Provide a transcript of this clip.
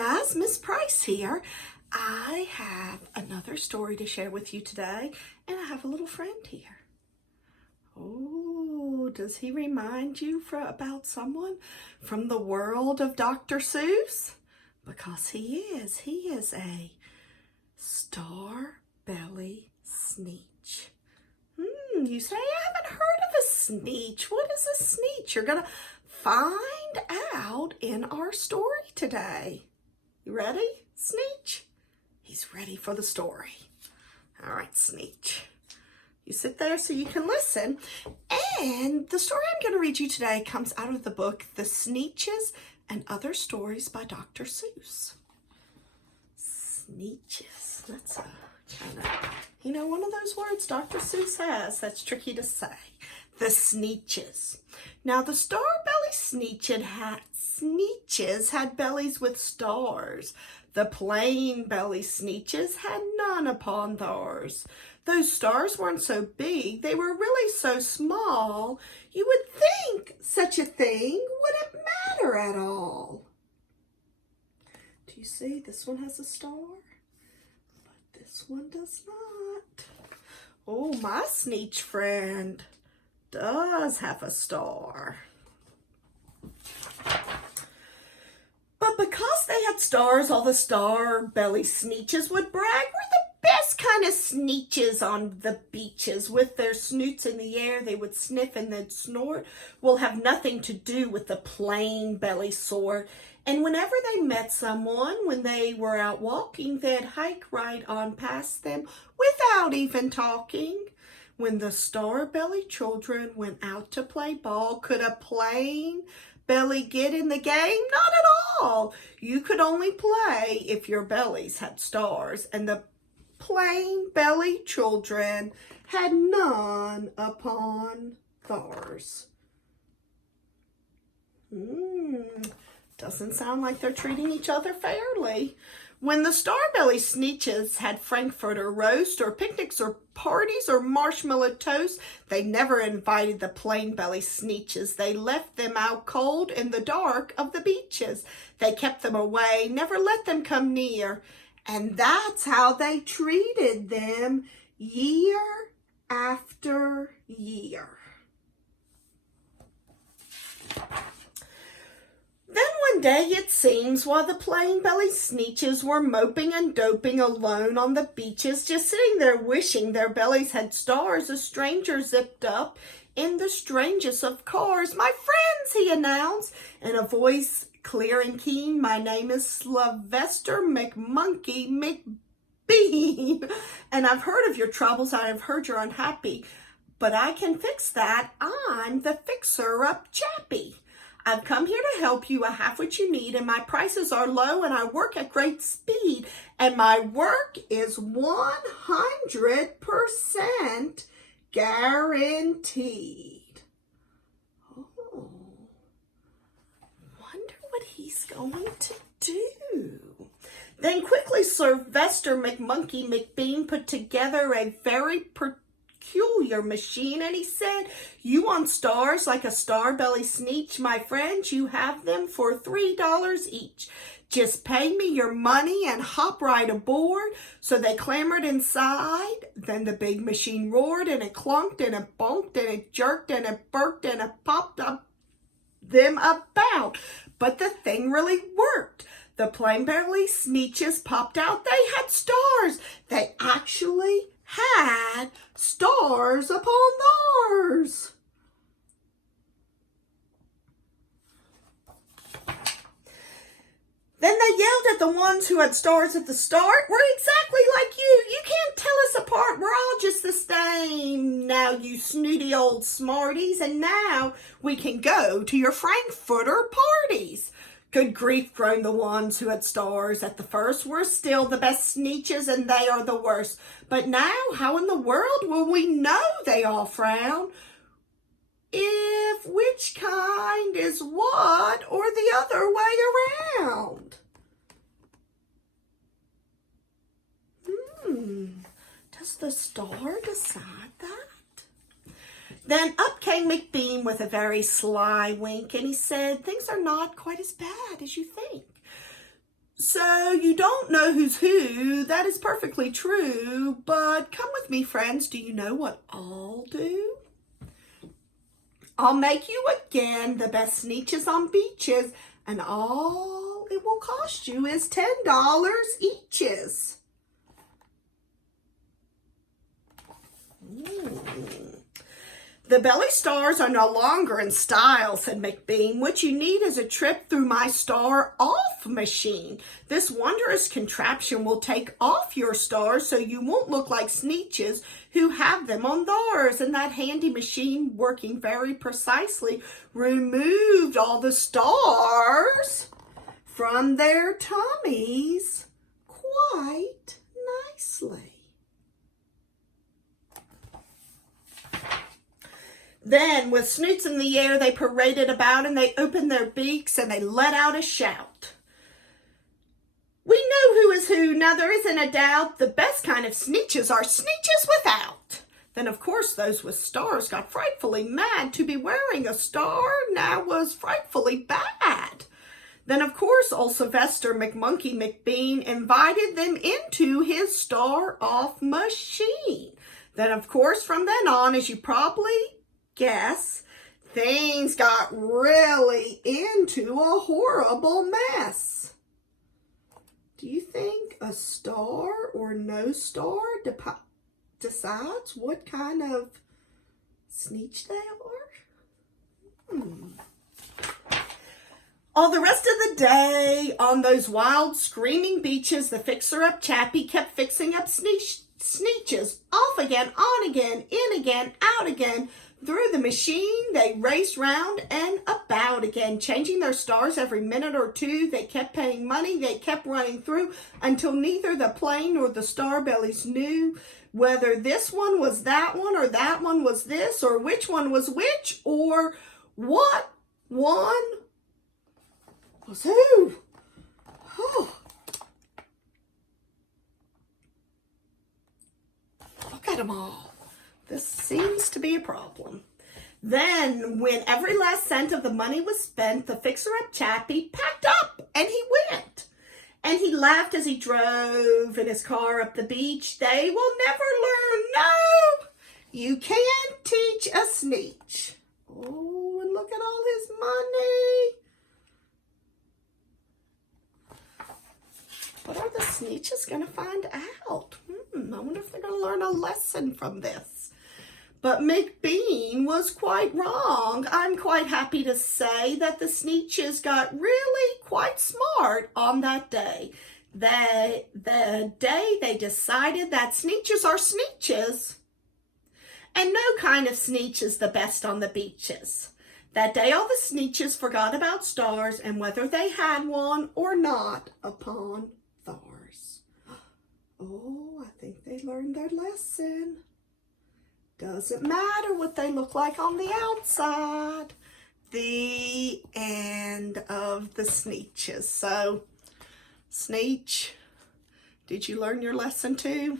guys, Miss Price here. I have another story to share with you today, and I have a little friend here. Oh, does he remind you about someone from the world of Dr. Seuss? Because he is a star-belly Sneetch. You say, I haven't heard of a Sneetch. What is a Sneetch? You're going to find out in our story today. You ready, Sneetch? He's ready for the story. All right, Sneetch. You sit there so you can listen. And the story I'm going to read you today comes out of the book, The Sneetches and Other Stories by Dr. Seuss. Sneetches. That's a kind of, one of those words Dr. Seuss has that's tricky to say. The Sneetches. Now, the star-belly Sneetches had bellies with stars. The plain belly Sneetches had none upon theirs. Those stars weren't so big, they were really so small, you would think such a thing wouldn't matter at all. Do you see? This one has a star, but this one does not. Oh, my Sneetch friend does have a star. But because they had stars, all the star-belly Sneetches would brag, we're the best kind of Sneetches on the beaches. With their snoots in the air, they would sniff and they'd snort. Will have nothing to do with the plain belly sort. And whenever they met someone, when they were out walking, they'd hike right on past them without even talking. When the star-belly children went out to play ball, could a plain belly get in the game? Not at all. You could only play if your bellies had stars, and the plain belly children had none upon theirs. Doesn't sound like they're treating each other fairly. When the star-belly Sneetches had Frankfurter roast or picnics or parties or marshmallow toast, they never invited the plain-belly Sneetches. They left them out cold in the dark of the beaches. They kept them away, never let them come near. And that's how they treated them year after year. Then one day, it seems, while the plain-belly Sneetches were moping and doping alone on the beaches, just sitting there wishing their bellies had stars, a stranger zipped up in the strangest of cars. "My friends," he announced, in a voice clear and keen, "my name is Sylvester McMonkey McBean, and I've heard of your troubles. I've heard you're unhappy, but I can fix that. I'm the fixer-up chappie. I've come here to help you. I have what you need, and my prices are low, and I work at great speed, and my work is 100% guaranteed." Oh, wonder what he's going to do. Then quickly Sylvester McMonkey McBean put together a very peculiar machine, and he said, "You want stars like a star-belly Sneetch, my friends? You have them for $3 each. Just pay me your money and hop right aboard." So they clambered inside. Then the big machine roared, and it clunked, and it bonked, and it jerked, and it burked, and it popped up them about. But the thing really worked. The plain-belly Sneetches popped out. They had stars. They actually had stars upon theirs. Then they yelled at the ones who had stars at the start, "We're exactly like you. You can't tell us apart. We're all just the same now, you snooty old smarties. And now we can go to your Frankfurter parties." "Good grief," groaned the ones who had stars at the first. "We're still the best Sneetches, and they are the worst. But now, how in the world will we know?" they all frowned. "If which kind is what, or the other way around?" Does the star decide that? Then up came McBean with a very sly wink, and he said, "Things are not quite as bad as you think. So you don't know who's who. That is perfectly true. But come with me, friends. Do you know what I'll do? I'll make you again the best Sneetches on beaches, and all it will cost you is $10 eaches. The belly stars are no longer in style, said McBean. What you need is a trip through my star off machine. This wondrous contraption will take off your stars so you won't look like Sneetches who have them on theirs. And that handy machine, working very precisely, removed all the stars from their tummies quite nicely. Then, with snoots in the air, they paraded about and they opened their beaks and they let out a shout. We know who is who, now there isn't a doubt. The best kind of Sneetches are Sneetches without. Then, of course, those with stars got frightfully mad. To be wearing a star now was frightfully bad. Then, of course, old Sylvester McMonkey McBean invited them into his star-off machine. Then, of course, from then on, as you probably guess, things got really into a horrible mess. Do you think a star or no star decides what kind of Sneetch they are? All the rest of the day, on those wild, screaming beaches, the fixer-up chappie kept fixing up Sneetches. Off again, on again, in again, out again. Through the machine, they raced round and about again, changing their stars every minute or two. They kept paying money. They kept running through until neither the plane nor the star bellies knew whether this one was that one or that one was this, or which one was which, or what one was who. Oh. Look at them all. This seems to be a problem. Then, when every last cent of the money was spent, the fixer-up chappie packed up and he went. And he laughed as he drove in his car up the beach. They will never learn. No, you can't teach a Sneetch. Oh, and look at all his money. What are the Sneetches going to find out? I wonder if they're going to learn a lesson from this. But McBean was quite wrong. I'm quite happy to say that the Sneetches got really quite smart on that day. The day they decided that Sneetches are Sneetches, and no kind of Sneetch is the best on the beaches. That day all the Sneetches forgot about stars and whether they had one or not upon theirs. Oh, I think they learned their lesson. Doesn't matter what they look like on the outside. The end of the Sneetches. So, Sneetch, did you learn your lesson too?